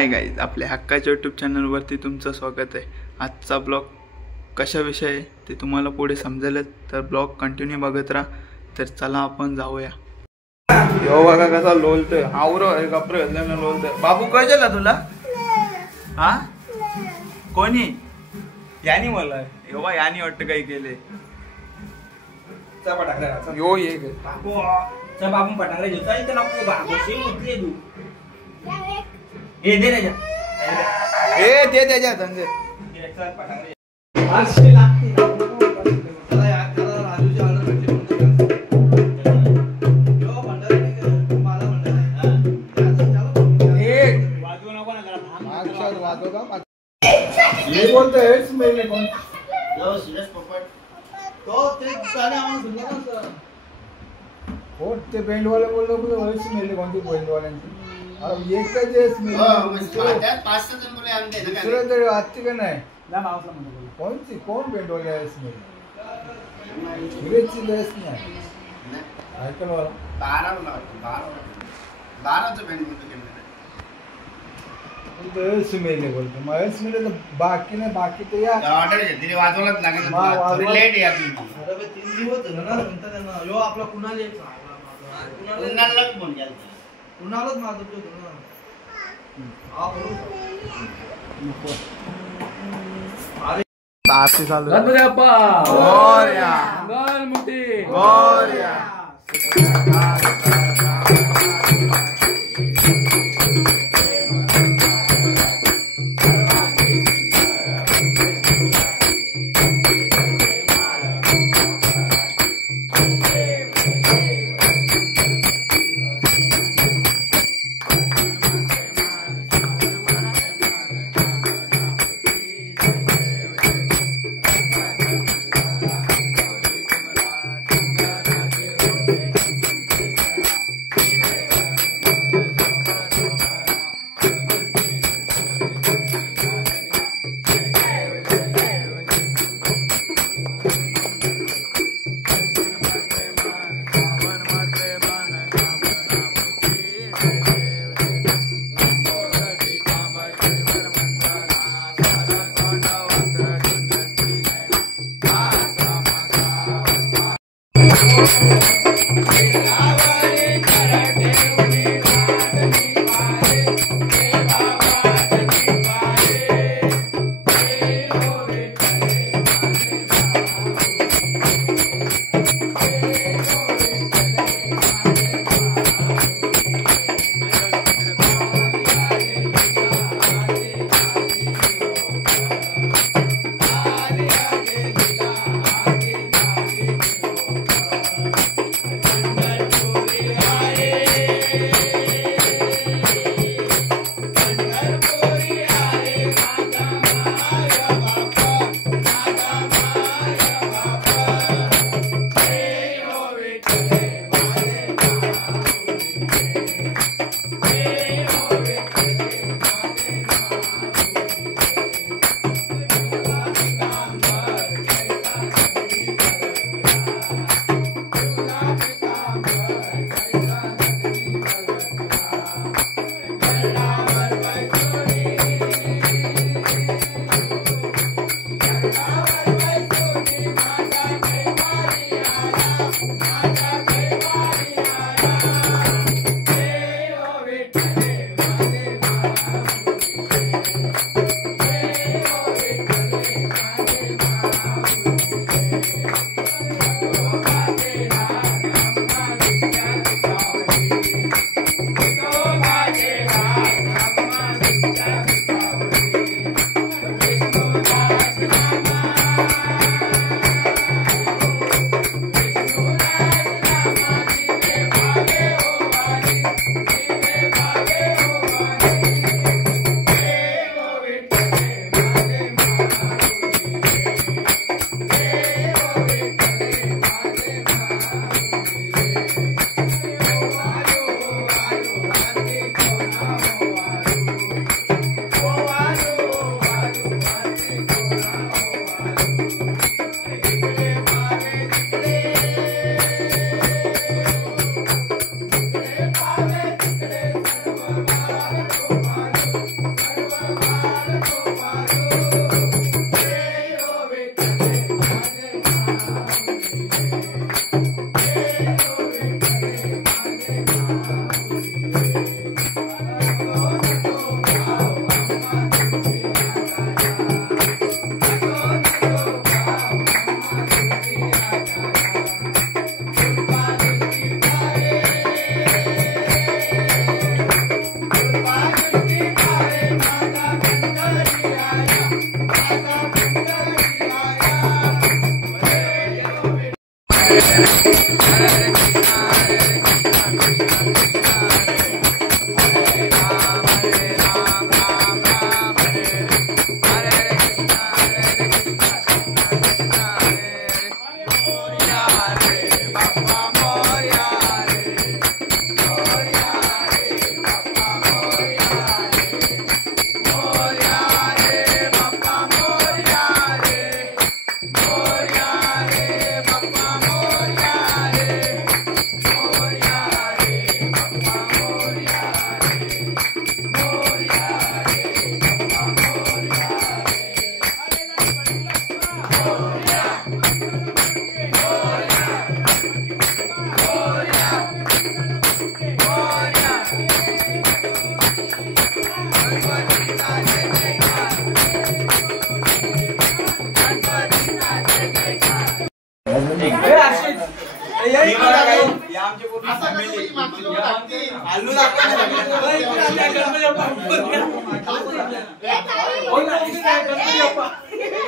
Hi guys, आपल्या हक्काच्या YouTube चॅनलवरती तुमचं स्वागत आहे। आजचा ब्लॉग कशाविषयी आहे ते तुम्हाला पुढे समजेलच, तर ब्लॉग कंटिन्यू बघत राहा। तर चला आपण जाऊया। यो बघा कसा लोलतोय, आवरो कपडे घातल्यानं लोलतोय। बाबू काय झालं तुला? हा कोणी यानी मला यो बा यानी वाटतं काही केले। यो ये बाबू पटांगरे जोता इथं नको बाबू सिंग उठले तू ए दे रे जा ए दे त्याच्या धंदे पटांगरे आशे लागते चला यार चला राजूची ऑर्डर भेटली यो भंडारे मला भंडारे चलो एक वाजवू नको ना जरा अक्षर वाजव का ये बोलतो हेच मेले कोण यो सिरियस पोपट तो ते गाणे आम्हाला सुनला ना सर हो ते पेंट वाले बोललो की हेच मेले कोणती पेंट वाल्यांची अरे एकच स्मेल त्यात 5-6 जण बोले आमचे ना दुसरं तरी आत्ती का नाही ना मावसला म्हणतो कोण पेंट वाले आहे स्मेल हिरेची लेस नाही ऐकलं मला 12 चं पेंट म्हणतो केम स्मेल बोलतो मग स्मेल तर बाकी नाही बाकी तर या ऑर्डर दिली वाजवलाच लागेल लेट या तुम्ही अरे 3 दिवस झाले ना नंतर त्यांना यो आपला कुणाला कुणालाच फोन केला कुणालाच मारतो ना हा बोलू अरे आरती चालू गणपती बाप्पा मोरया गणपती मोरया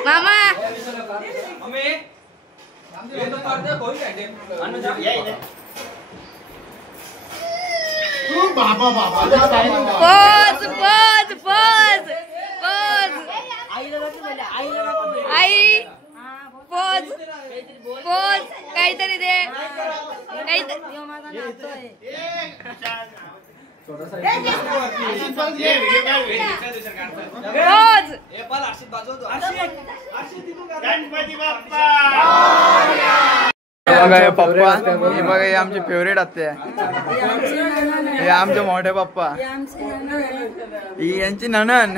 मामा पोज पोज पोज पोज आई पोज पोज काहीतरी दे पोज बघा हे पप्पा, हे बघा हे आमचे फेवरेट आत्ते, हे आमचे मोठे पप्पा, ही यांची नणन.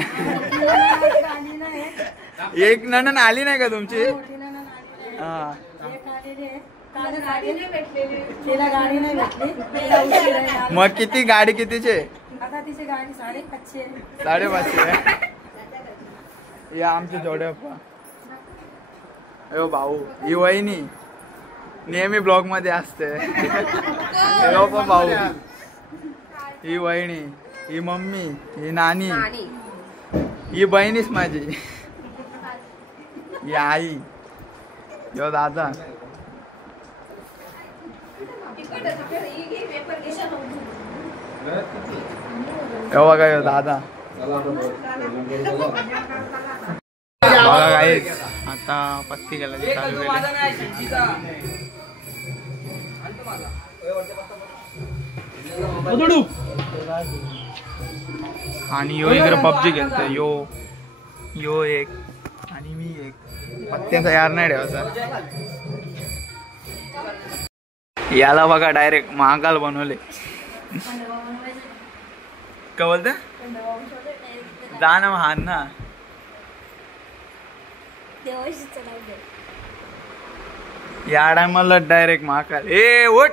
एक नणन आली नाही का तुमची? हा मग किती गाडी कितीचे? 550. हे आमचे जोडे पप्पा. अयो भाऊ, ही वहिनी नेहमी ब्लॉग मध्ये असते. भाऊ, ही वहिनी, ही मम्मी, ही नानी, ही बहिणीच माझी, ही आई, यो दादा. यो बघा यो दादा. बघा गाईस, आता पत्ती घालायची चालू केली. आणि यो इकडे पबजी खेळतोय. यो एक आणि मी एक. पत्त्याचा यार नाही ठेवायचा. याला बघा डायरेक्ट महाकाल बनवले. काय बोलते? जा ना हान ना. या टायमाला डायरेक्ट महाकाल. ए उठ.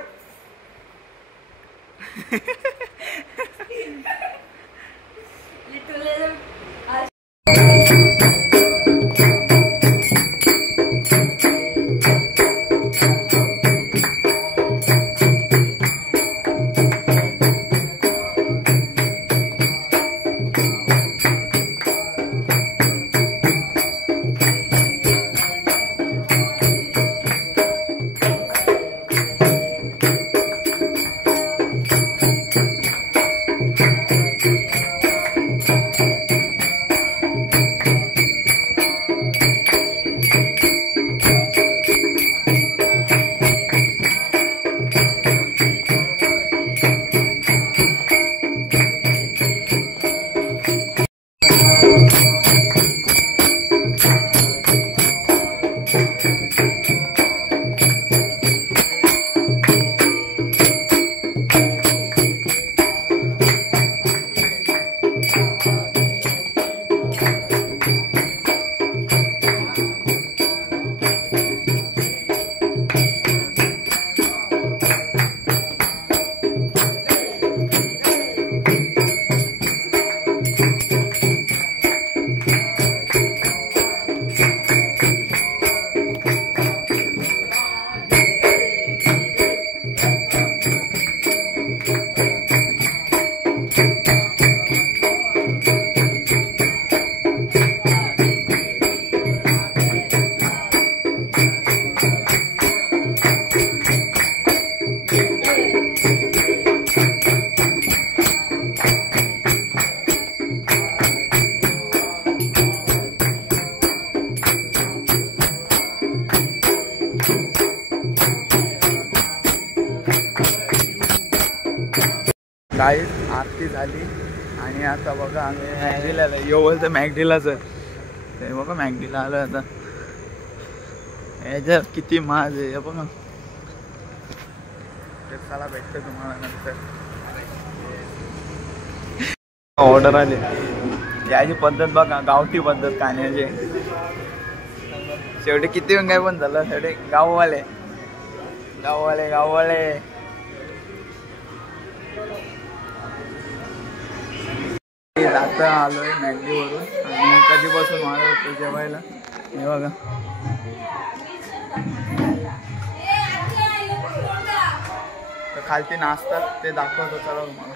गाईस आरती झाली आणि आता बघा आम्ही मॅगडीला आलो. यो बोलतो मॅगडीलाच ते बघा मॅगडीला आलो आता. याच्यात किती माज आहे बघा. चला भेटतो तुम्हाला नंतर. ऑर्डर आले. याची पद्धत बघा, गावठी पद्धत खाण्याची. शेवटी किती काय पण झालं शेवटी गाववाले गाववाले गाववाले. आता आलोय मॅगडीवरून आणि कधीपासून मला होतो जेवायला. हे बघा तर खालती नाचतात ते दाखवतो चला तुम्हाला.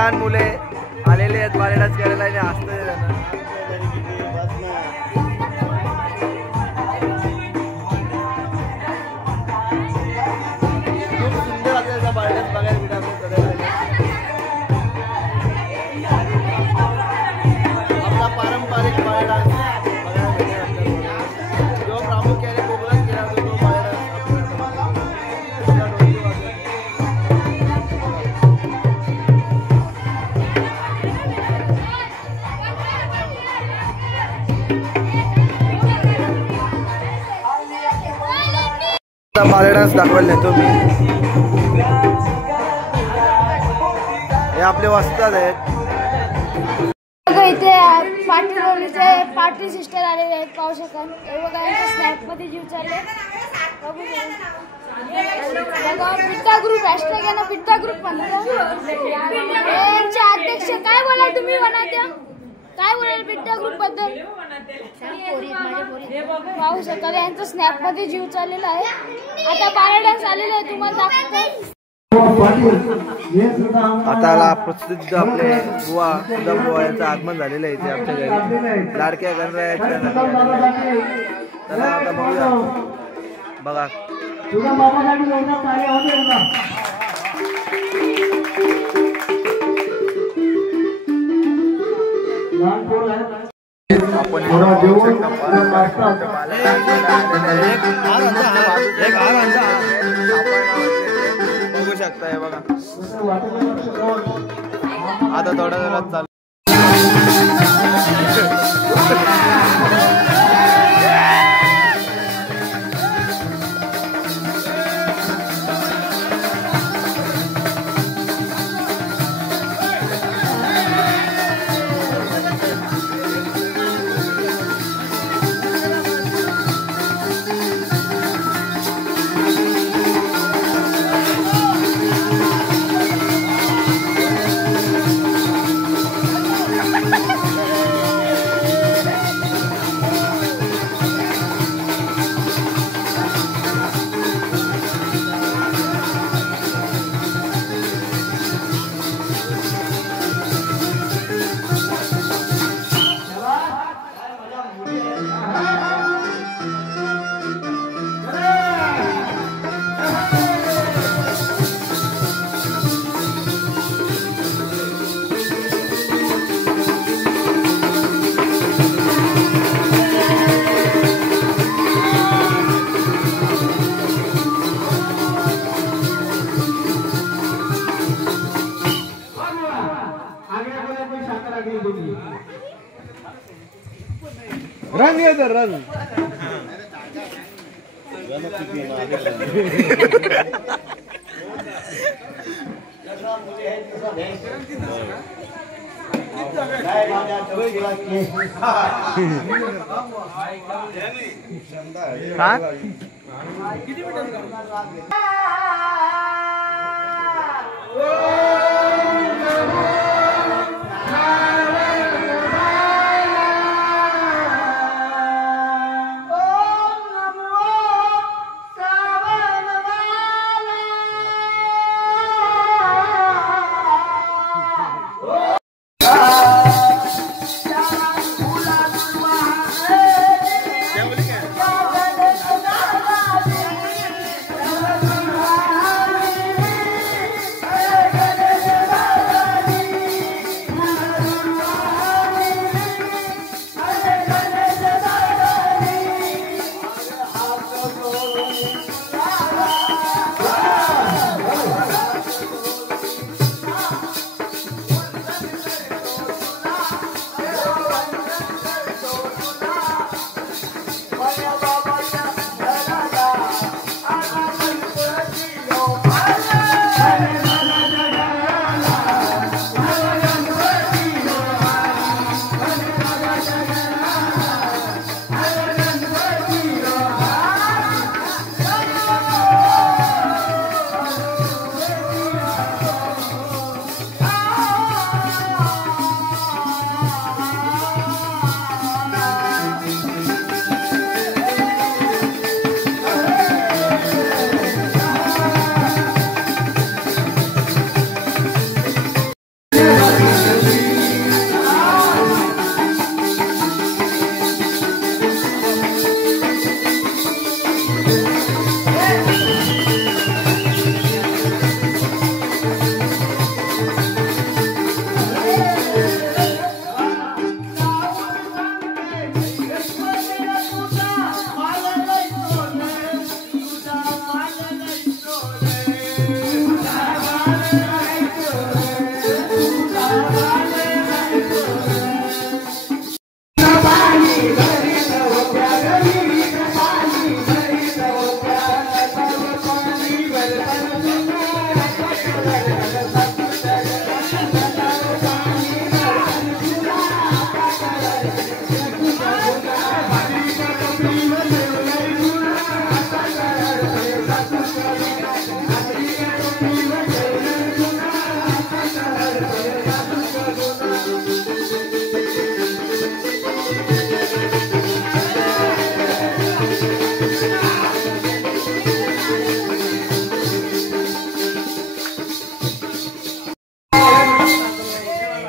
लहान मुले आलेले आहेत बाले डान्स करायला आणि हसतंय त्यांना. खूप सुंदर आपल्याला बाले डान्स बघायला मिळाला. आपला पारंपरिक बाले डान्स बघायला मिळतो जो प्रामुख्याने कोकणात केला जातो तो बाले डान्स. बाले डान्स दाखवायला नेतो मी. हे आपले वस्ताद आहेत. इथे पाटील पाटील सिस्टर आलेले आहेत पाहू शकाल. हे बघा स्नॅप मध्ये जीव चालले. बघा पिट्टा ग्रुप हॅशटॅग आहे ना पिट्टा ग्रुप म्हणतात. यांचे अध्यक्ष काय बोलाल तुम्ही म्हणा त्या काय बोलाल पिट्टा ग्रुप बद्दल पाहू शकाल. यांचा स्नॅप मध्ये जीव चाललेला आहे. आता बाले डान्स आलेला आहे तुम्हाला दाखवतो. आता प्रसिद्ध आपले बुवा सुदाम बुवा यांचं आगमन झालेलं आहे इथे आमच्या घरी लाडक्या गणरायाच्या. तर आता बघूया बघा आपण बघू शकताय बघा. आता थोड्या वेळात चालू रंग आहे तर रंग.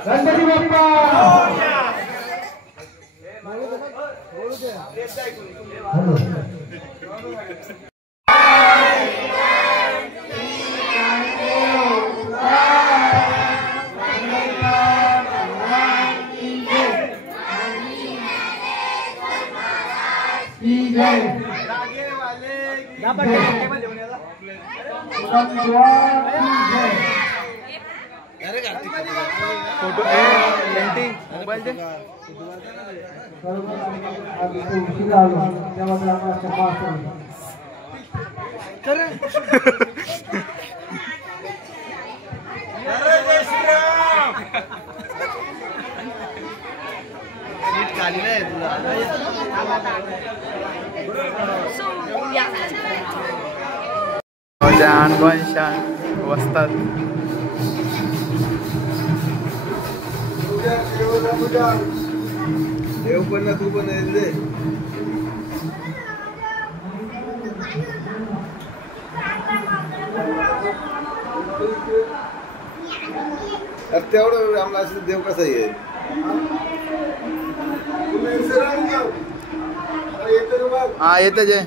गणपती बाप्पा फोटो मोबाईल दे अनुभव शान वसतात देव पण ना तू पण दे तेवढं आम्हाला असं देव कसा येईल हा येतं जे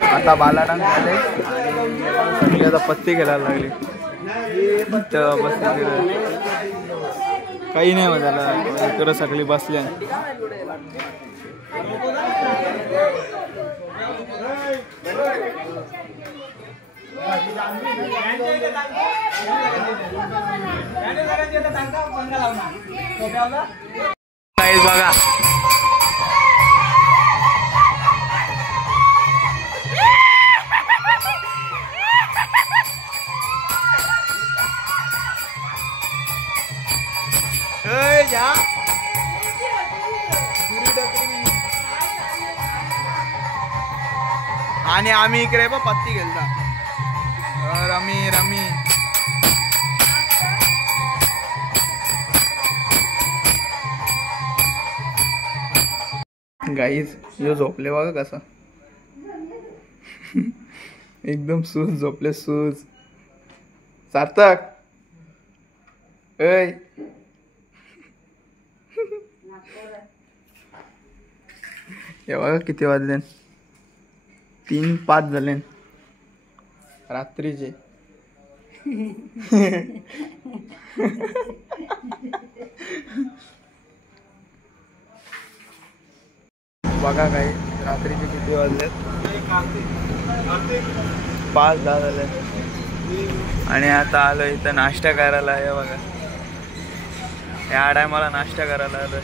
आता बालाडांग झाले आणि आता पत्ती खेळायला लागली तर बसले काही नाही झाला इकडं सगळी बसल्या बघा आणि आम्ही इकडे बघ पत्ती खेळता रमी रमी गाईज यो झोपले बघा कसा एकदम सूज झोपले सूज सार्थक ऐ हे बघा किती वाजले 3-5 झाले रात्रीचे बघा काय रात्रीचे किती वाजले 5-10 झाले आणि आता आलो इथं नाश्ता करायला आहे बघा या टायमाला नाश्ता करायला आलोय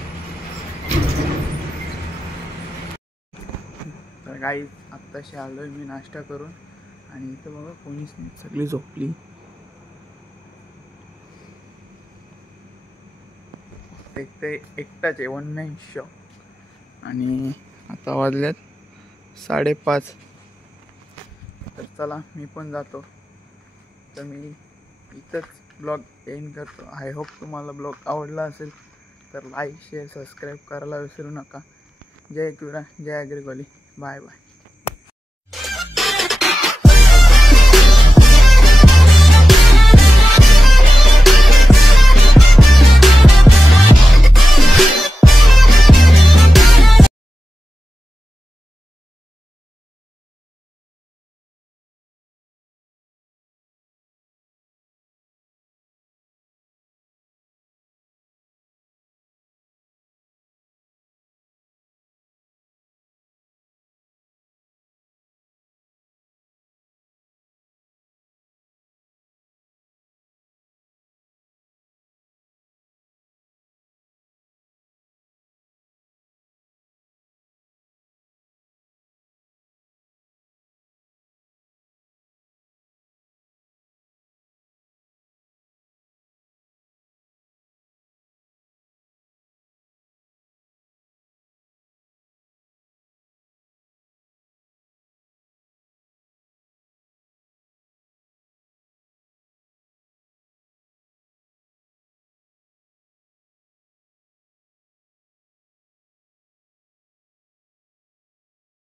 तर काही आत्ताशी आलोय मी नाश्ता करून आणि इथं बघा कोणीच नाही सगळी झोपली एकटाच आहे 1 मॅन शो आणि आता वाजल्यात 5:30 तर चला मी पण जातो तर मी इथंच ब्लॉग एंड करतो आय होप तुम्हाला ब्लॉग आवडला असेल तर लाईक शेअर सबस्क्राईब करायला विसरू नका जय किरा जय अग्रिकोली बाय बाय